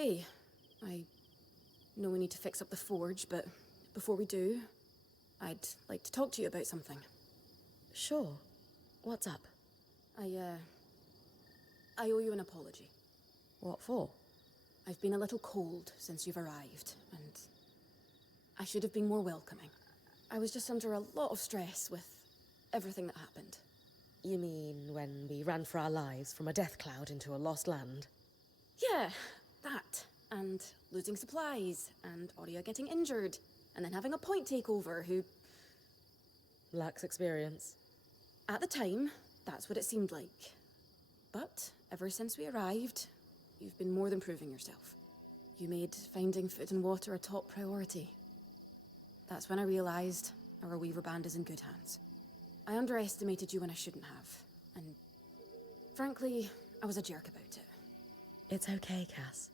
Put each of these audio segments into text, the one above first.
Hey, I know we need to fix up the forge, but before we do, I'd like to talk to you about something. Sure. What's up? I owe you an apology. What for? I've been a little cold since you've arrived, and I should have been more welcoming. I was just under a lot of stress with everything that happened. You mean when we ran for our lives from a death cloud into a lost land? Yeah, that. And losing supplies, and Aurea getting injured, and then having a point takeover who... Lacks experience. At the time, that's what it seemed like. But ever since we arrived, you've been more than proving yourself. You made finding food and water a top priority. That's when I realized our Weaver band is in good hands. I underestimated you when I shouldn't have, and frankly, I was a jerk about it. It's okay, Cass.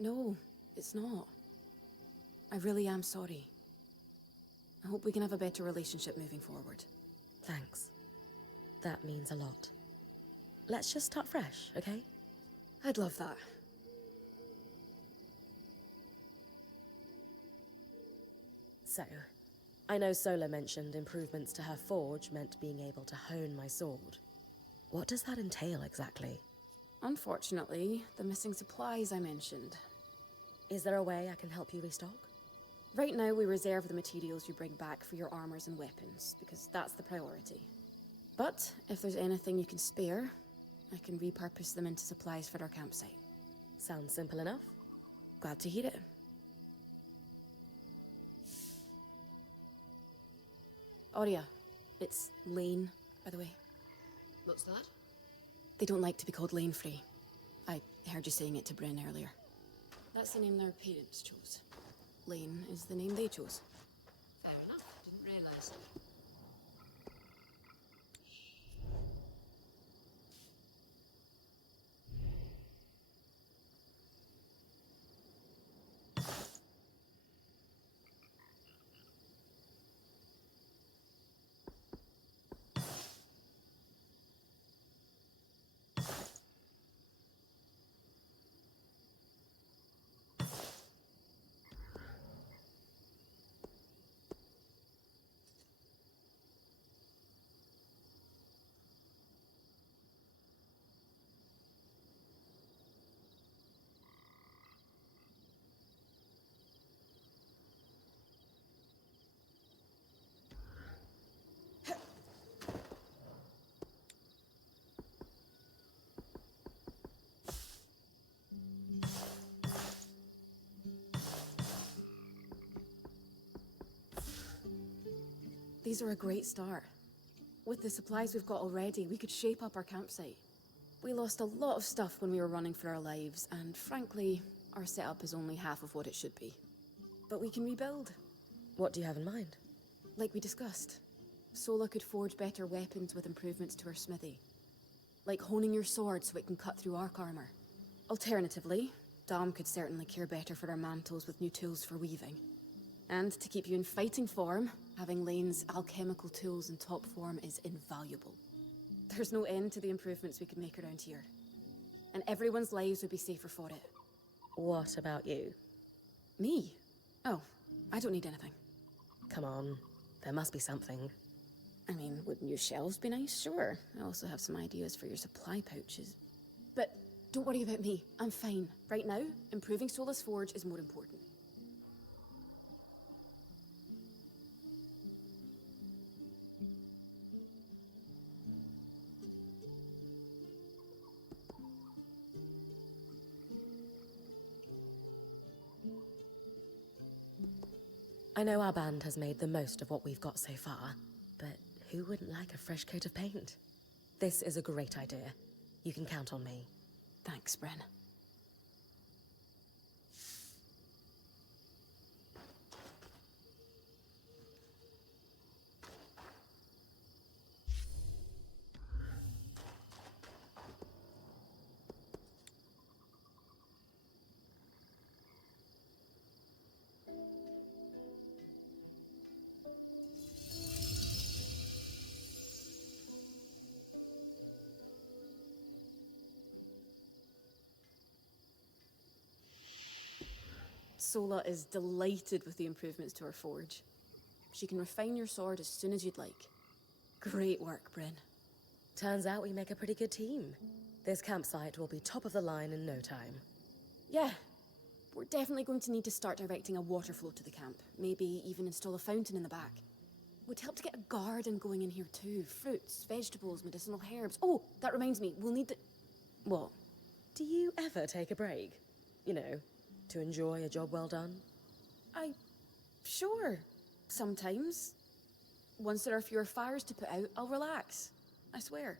No, it's not. I really am sorry. I hope we can have a better relationship moving forward. Thanks. That means a lot. Let's just start fresh, okay? I'd love that. So, I know Sola mentioned improvements to her forge meant being able to hone my sword. What does that entail exactly? Unfortunately, the missing supplies I mentioned. Is there a way I can help you restock? Right now, we reserve the materials you bring back for your armors and weapons, because that's the priority. But if there's anything you can spare, I can repurpose them into supplies for our campsite. Sounds simple enough. Glad to hear it. Aurea, it's Lane, by the way. What's that? They don't like to be called Lane Free. I heard you saying it to Bryn earlier. That's the name their parents chose. Lane is the name they chose. Fair enough. Didn't realise. These are a great start. With the supplies we've got already, we could shape up our campsite. We lost a lot of stuff when we were running for our lives, and frankly, our setup is only half of what it should be. But we can rebuild. What do you have in mind? Like we discussed, Sola could forge better weapons with improvements to her smithy. Like honing your sword so it can cut through arc armor. Alternatively, Dom could certainly care better for our mantles with new tools for weaving. And to keep you in fighting form, having Lane's alchemical tools in top form is invaluable. There's no end to the improvements we could make around here. And everyone's lives would be safer for it. What about you? Me? Oh, I don't need anything. Come on, there must be something. I mean, would new shelves be nice? Sure. I also have some ideas for your supply pouches. But don't worry about me. I'm fine. Right now, improving Sola's forge is more important. I know our band has made the most of what we've got so far, but who wouldn't like a fresh coat of paint? This is a great idea. You can count on me. Thanks, Bryn. Sola is delighted with the improvements to her forge. She can refine your sword as soon as you'd like. Great work, Bryn. Turns out we make a pretty good team. This campsite will be top of the line in no time. Yeah. We're definitely going to need to start directing a water flow to the camp. Maybe even install a fountain in the back. Would help to get a garden going in here too. Fruits, vegetables, medicinal herbs. Oh, that reminds me, we'll need the... What? Do you ever take a break? You know, to enjoy a job well done? Sure. Sometimes. Once there are fewer fires to put out, I'll relax. I swear.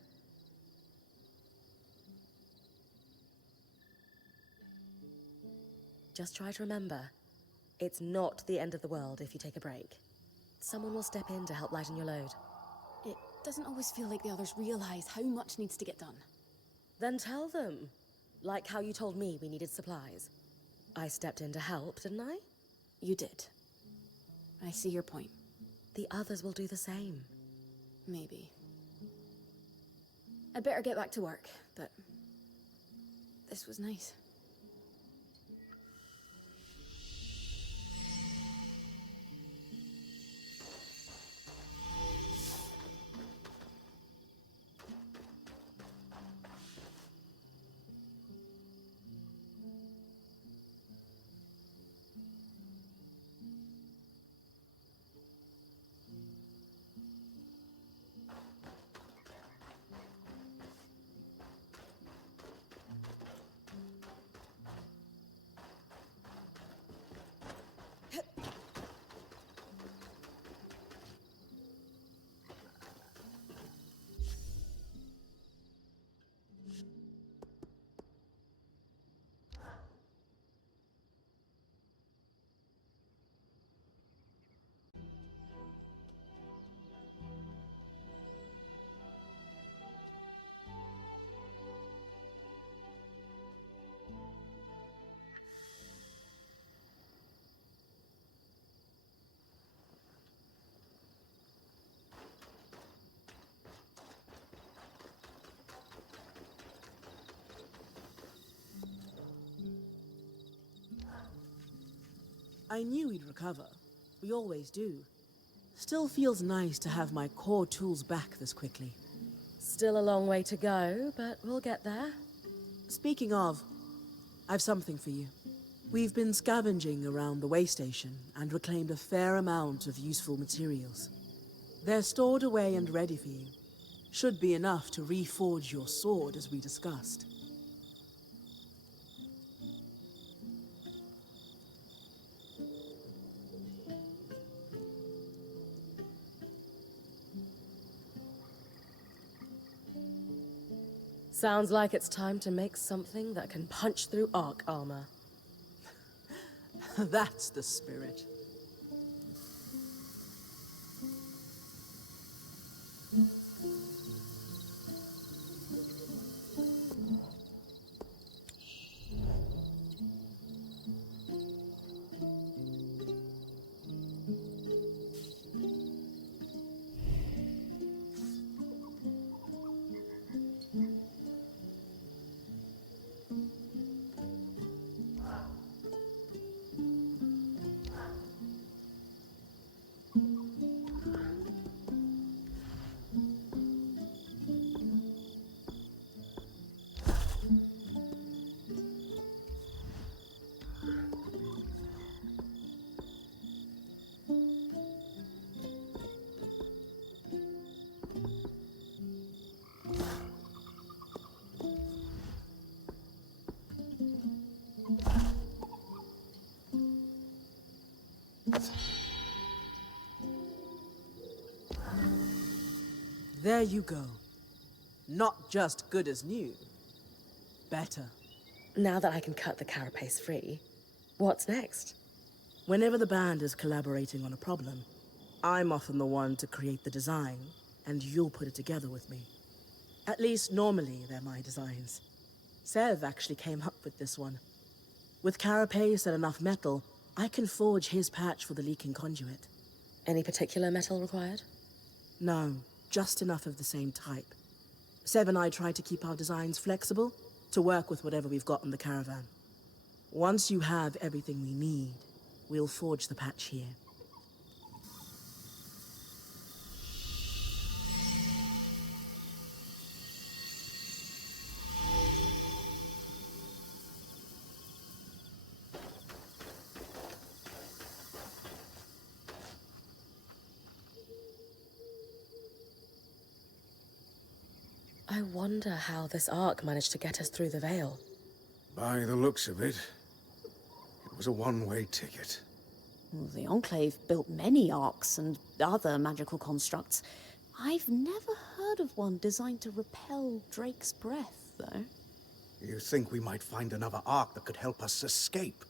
Just try to remember, it's not the end of the world if you take a break. Someone will step in to help lighten your load. It doesn't always feel like the others realize how much needs to get done. Then tell them. Like how you told me we needed supplies. I stepped in to help, didn't I? You did. I see your point. The others will do the same. Maybe. I'd better get back to work, but this was nice. I knew we'd recover. We always do. Still feels nice to have my core tools back this quickly. Still a long way to go, but we'll get there. Speaking of, I've something for you. We've been scavenging around the way station and reclaimed a fair amount of useful materials. They're stored away and ready for you. Should be enough to reforge your sword as we discussed. Sounds like it's time to make something that can punch through arc armor. That's the spirit. There you go. Not just good as new. Better. Now that I can cut the carapace free, what's next? Whenever the band is collaborating on a problem, I'm often the one to create the design, and you'll put it together with me. At least normally they're my designs. Sev actually came up with this one. With carapace and enough metal, I can forge his patch for the leaking conduit. Any particular metal required? No, just enough of the same type. Sev and I try to keep our designs flexible to work with whatever we've got in the caravan. Once you have everything we need, We'll forge the patch here. I wonder how this arc managed to get us through the Veil. By the looks of it, it was a one-way ticket. Well, the Enclave built many arcs and other magical constructs. I've never heard of one designed to repel Drake's breath, though. You think we might find another arc that could help us escape?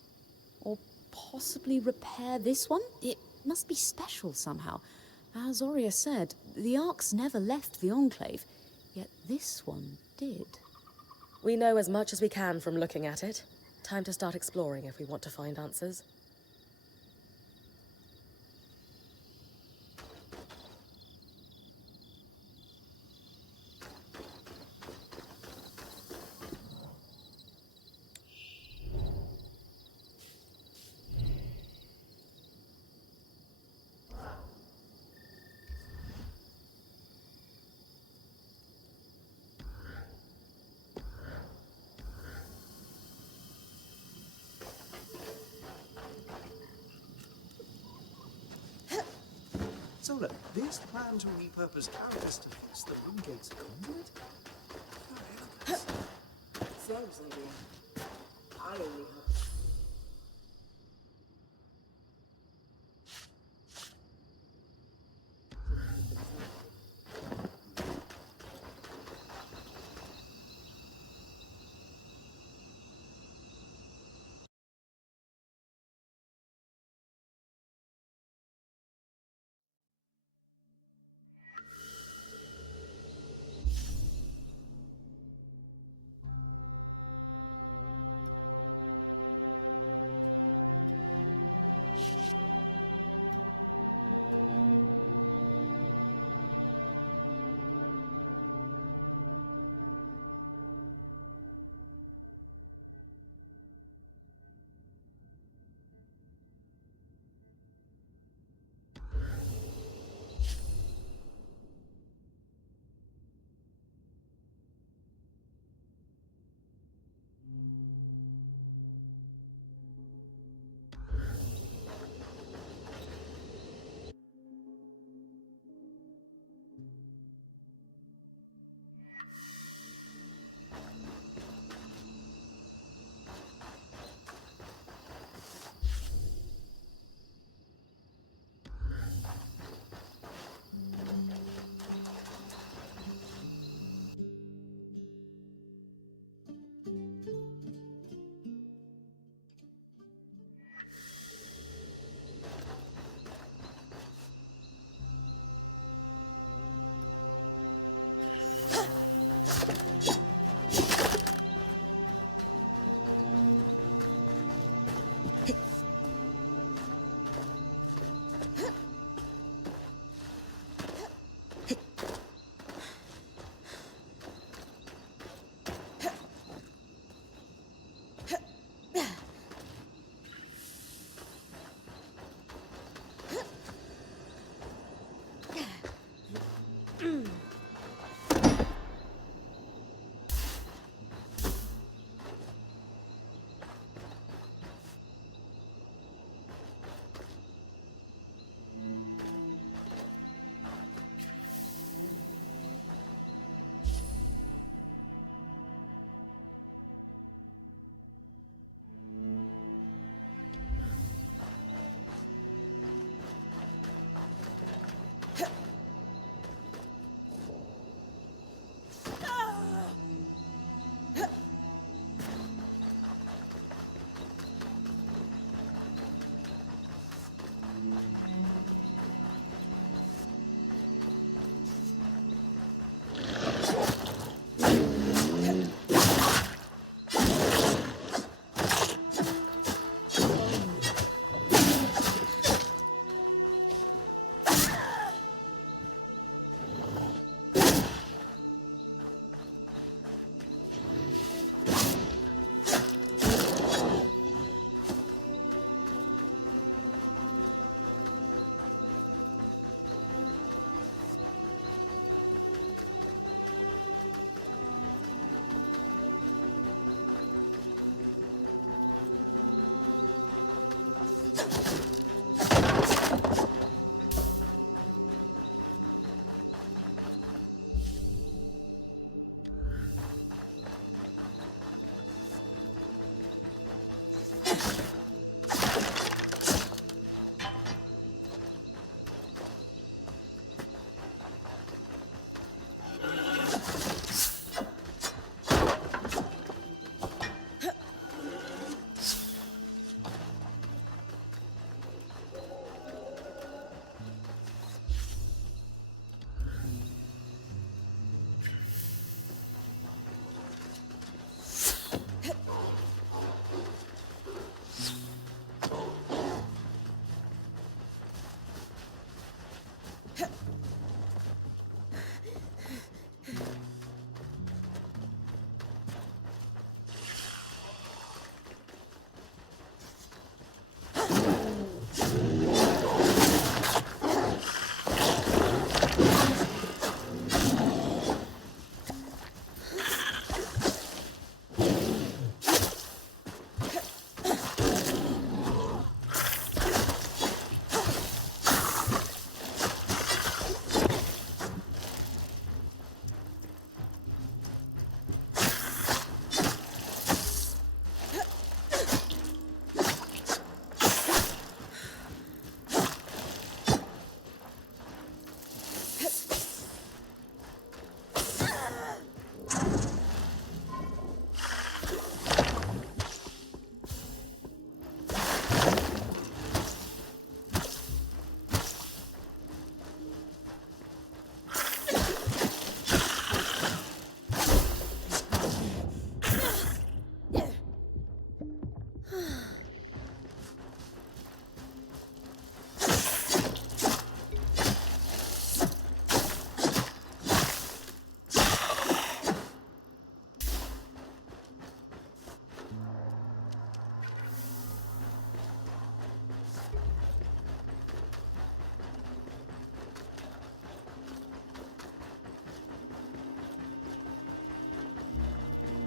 Or possibly repair this one? It must be special somehow. As Aurea said, the arcs never left the Enclave, yet this one did. We know as much as we can from looking at it. Time to start exploring if we want to find answers. So look, this plan to repurpose characters to fix the room gates conduit? Thanks, idea. I only have...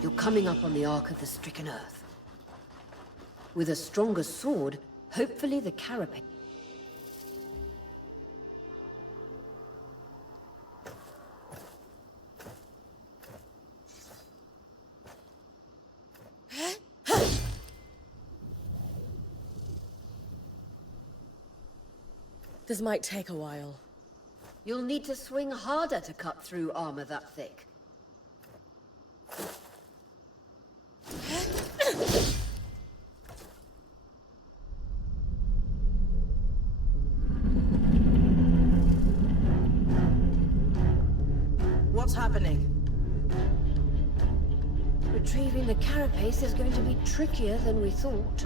You're coming up on the Ark of the Stricken Earth. With a stronger sword, hopefully the carapace... This might take a while. You'll need to swing harder to cut through armor that thick. What's happening? Retrieving the carapace is going to be trickier than we thought.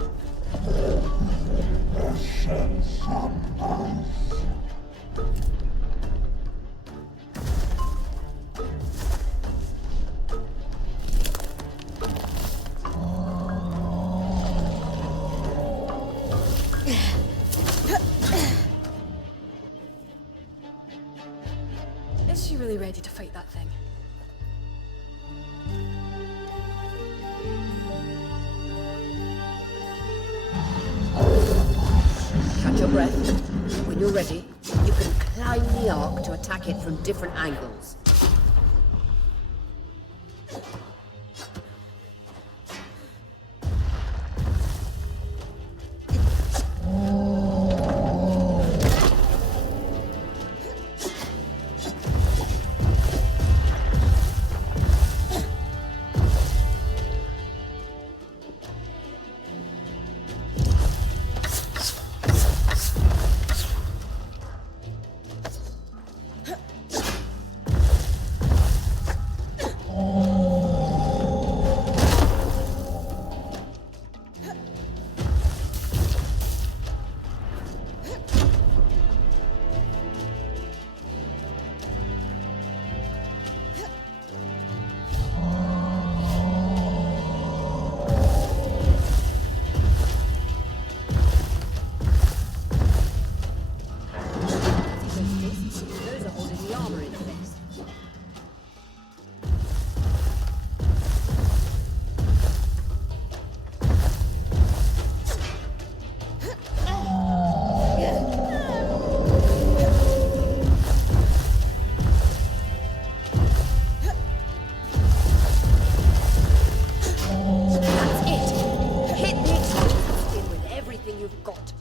Is she really ready to fight that thing? Catch your breath. When you're ready, you can climb the Ark to attack it from different angles. Those are holding the armor in place. That's it. Hit the explosive skin with everything you've got.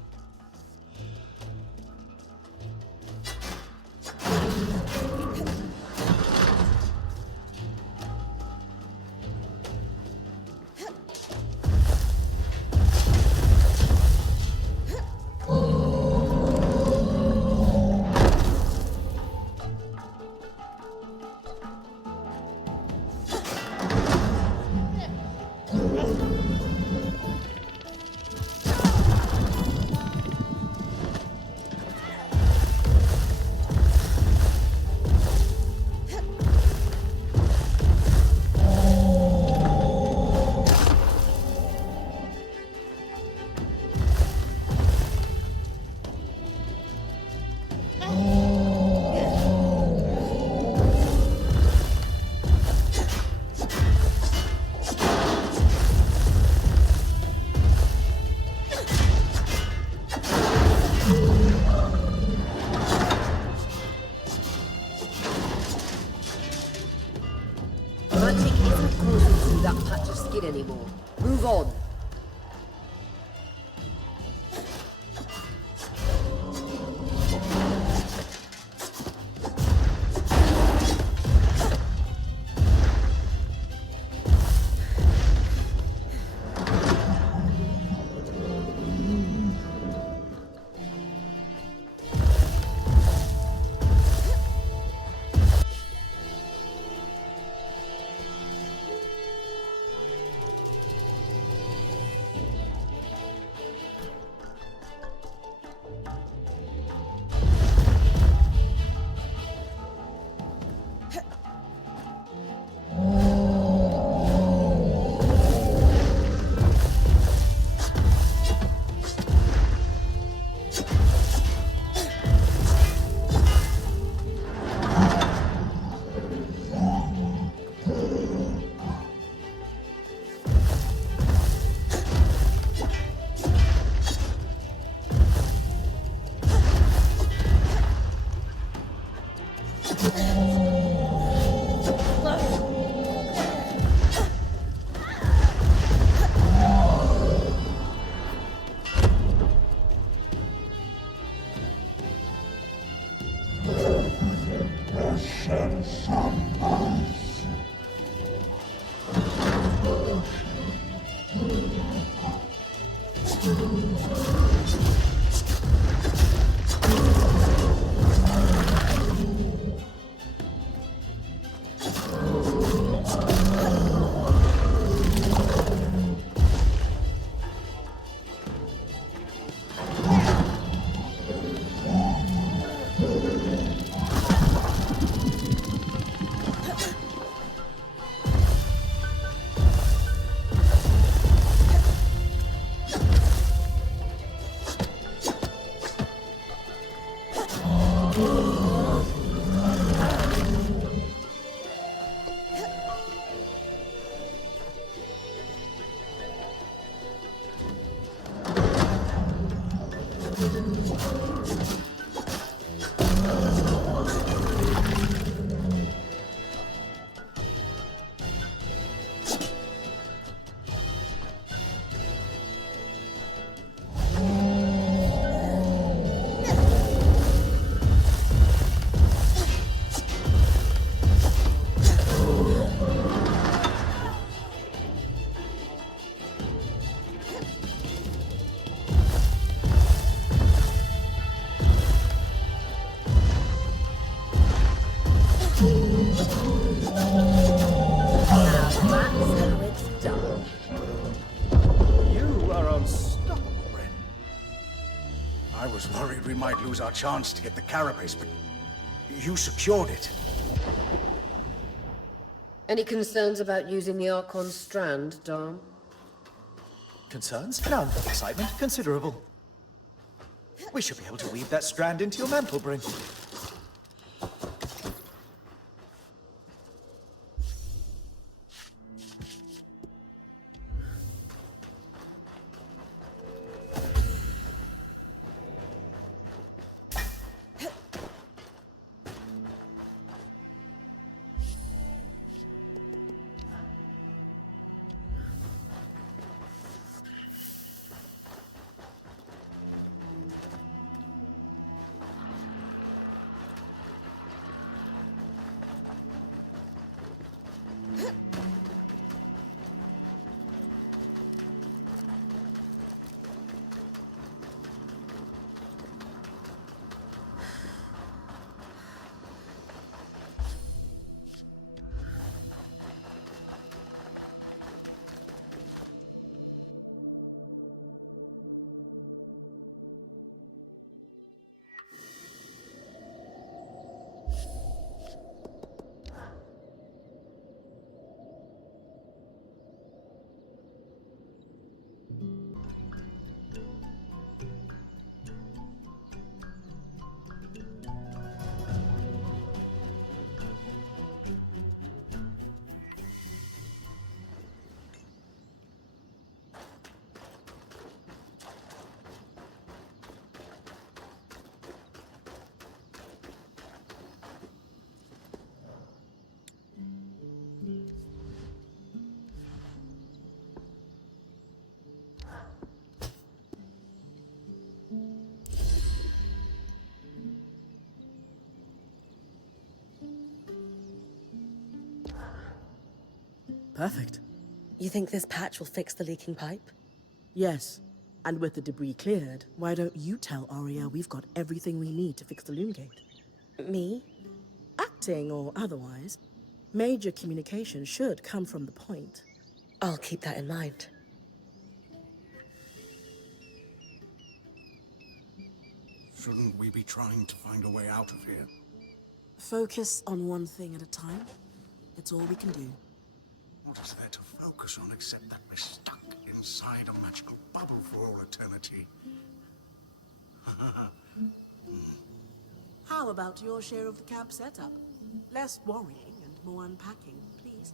I was worried we might lose our chance to get the carapace, but you secured it. Any concerns about using the Archon strand, Dom? Concerns? None. Excitement? Considerable. We should be able to weave that strand into your mantle, Bryn. Perfect. You think this patch will fix the leaking pipe? Yes. And with the debris cleared, why don't you tell Arya we've got everything we need to fix the loom gate? Me? Acting or otherwise, major communication should come from the point. I'll keep that in mind. Shouldn't we be trying to find a way out of here? Focus on one thing at a time. It's all we can do. What is there to focus on except that we're stuck inside a magical bubble for all eternity? How about your share of the camp setup? Less worrying and more unpacking, please.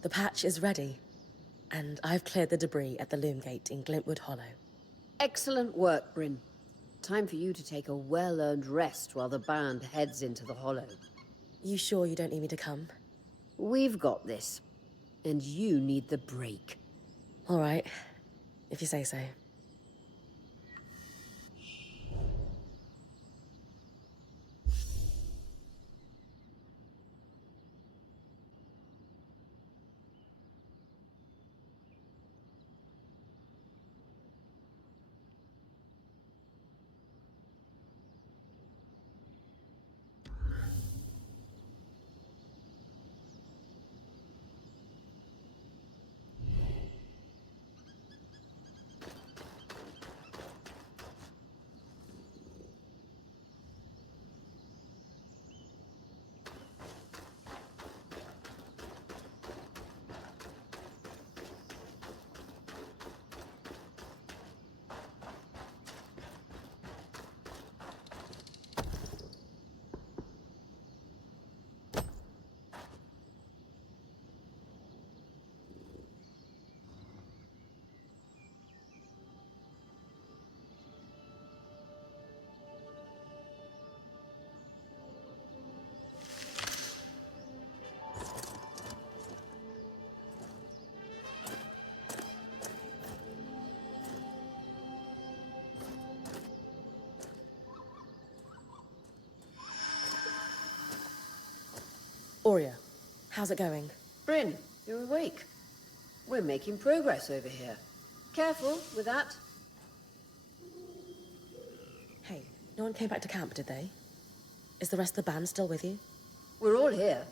The patch is ready, and I've cleared the debris at the loom gate in Glintwood Hollow. Excellent work, Bryn. Time for you to take a well-earned rest while the band heads into the hollow. You sure you don't need me to come? We've got this. And you need the break. All right, if you say so. Aurea, how's it going? Bryn, you're awake. We're making progress over here. Careful with that. Hey, no one came back to camp, did they? Is the rest of the band still with you? We're all here.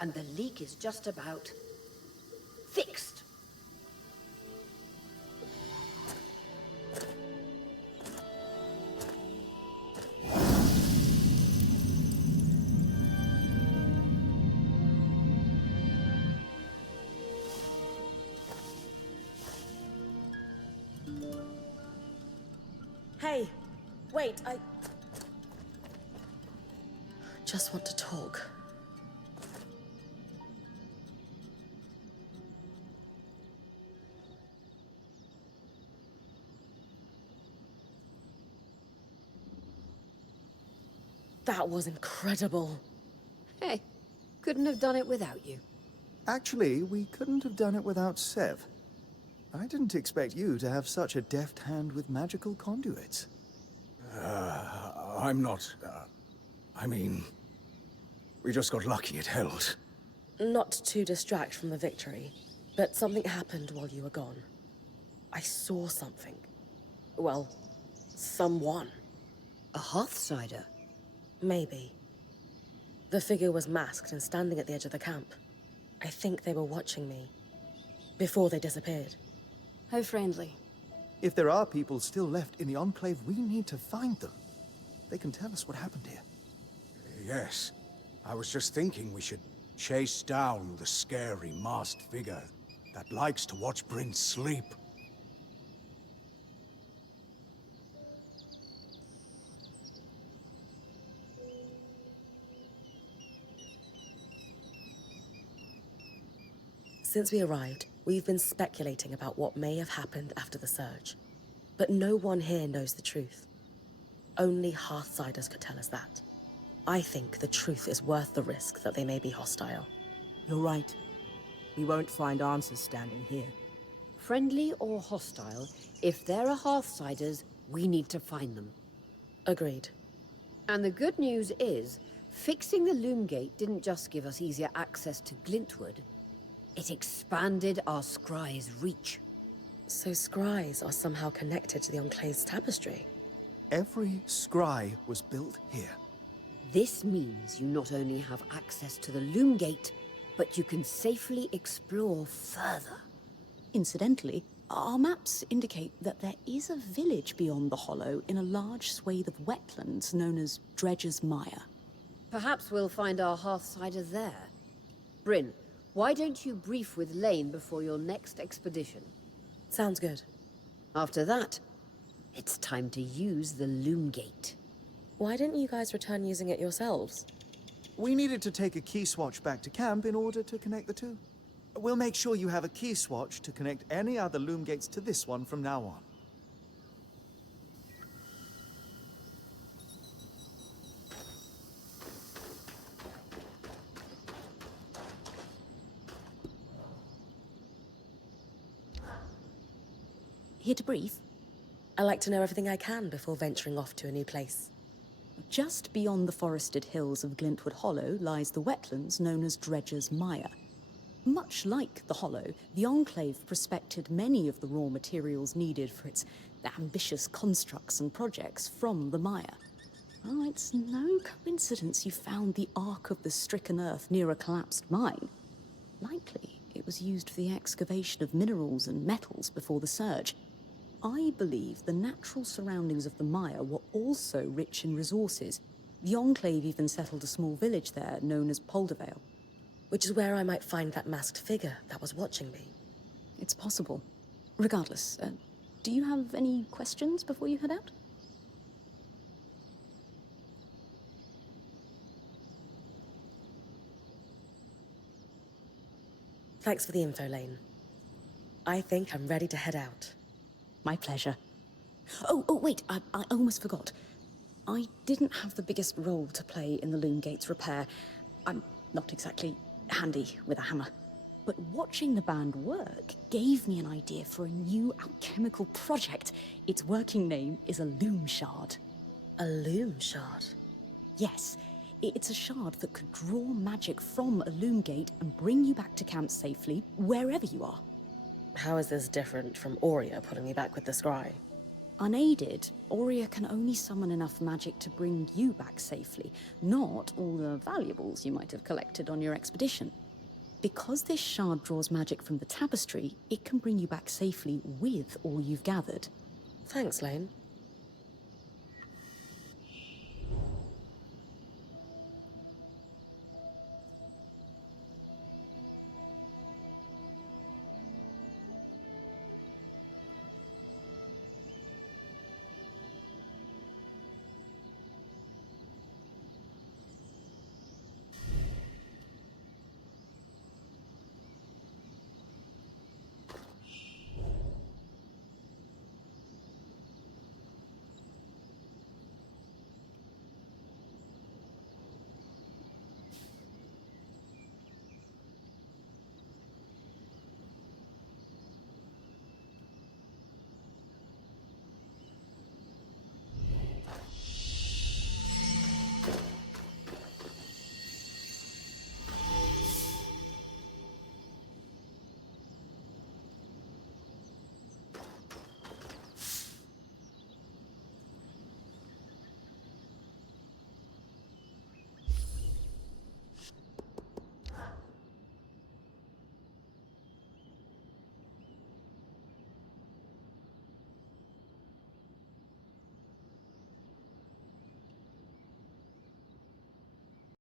And the leak is just about fixed. Hey, wait, I just want to talk. That was incredible. Hey, couldn't have done it without you. Actually, we couldn't have done it without Sev. I didn't expect you to have such a deft hand with magical conduits. I'm not... I mean... We just got lucky it held. Not to distract from the victory, but something happened while you were gone. I saw something. Well, someone. A Hearthsider? Maybe. The figure was masked and standing at the edge of the camp. I think they were watching me. Before they disappeared. How friendly. If there are people still left in the Enclave, we need to find them. They can tell us what happened here. Yes. I was just thinking we should chase down the scary masked figure that likes to watch Bryn sleep. Since we arrived, we've been speculating about what may have happened after the surge. But no one here knows the truth. Only Hearthsiders could tell us that. I think the truth is worth the risk that they may be hostile. You're right. We won't find answers standing here. Friendly or hostile, if there are Hearthsiders, we need to find them. Agreed. And the good news is, fixing the Loom Gate didn't just give us easier access to Glintwood, it expanded our scry's reach. So scries are somehow connected to the Enclave's tapestry? Every scry was built here. This means you not only have access to the Loom Gate, but you can safely explore further. Incidentally, our maps indicate that there is a village beyond the Hollow in a large swathe of wetlands known as Dredger's Mire. Perhaps we'll find our Hearthsider there. Bryn, why don't you brief with Lane before your next expedition? Sounds good. After that, it's time to use the Loom Gate. Why didn't you guys return using it yourselves? We needed to take a key swatch back to camp in order to connect the two. We'll make sure you have a key swatch to connect any other loom gates to this one from now on. Here to brief? I like to know everything I can before venturing off to a new place. Just beyond the forested hills of Glintwood Hollow lies the wetlands known as Dredger's Mire. Much like the Hollow, the Enclave prospected many of the raw materials needed for its ambitious constructs and projects from the mire. Oh, it's no coincidence you found the Ark of the Stricken Earth near a collapsed mine. Likely, it was used for the excavation of minerals and metals before the surge. I believe the natural surroundings of the mire were also rich in resources. The Enclave even settled a small village there known as Poldervale. Which is where I might find that masked figure that was watching me. It's possible. Regardless, do you have any questions before you head out? Thanks for the info, Lane. I think I'm ready to head out. My pleasure. Oh, wait, I almost forgot. I didn't have the biggest role to play in the Loom Gate's repair. I'm not exactly handy with a hammer. But watching the band work gave me an idea for a new alchemical project. Its working name is a Loom Shard. A Loom Shard? Yes, it's a shard that could draw magic from a Loom Gate and bring you back to camp safely, wherever you are. How is this different from Aurea pulling me back with the scry? Unaided, Aurea can only summon enough magic to bring you back safely, not all the valuables you might have collected on your expedition. Because this shard draws magic from the tapestry, it can bring you back safely with all you've gathered. Thanks, Lane.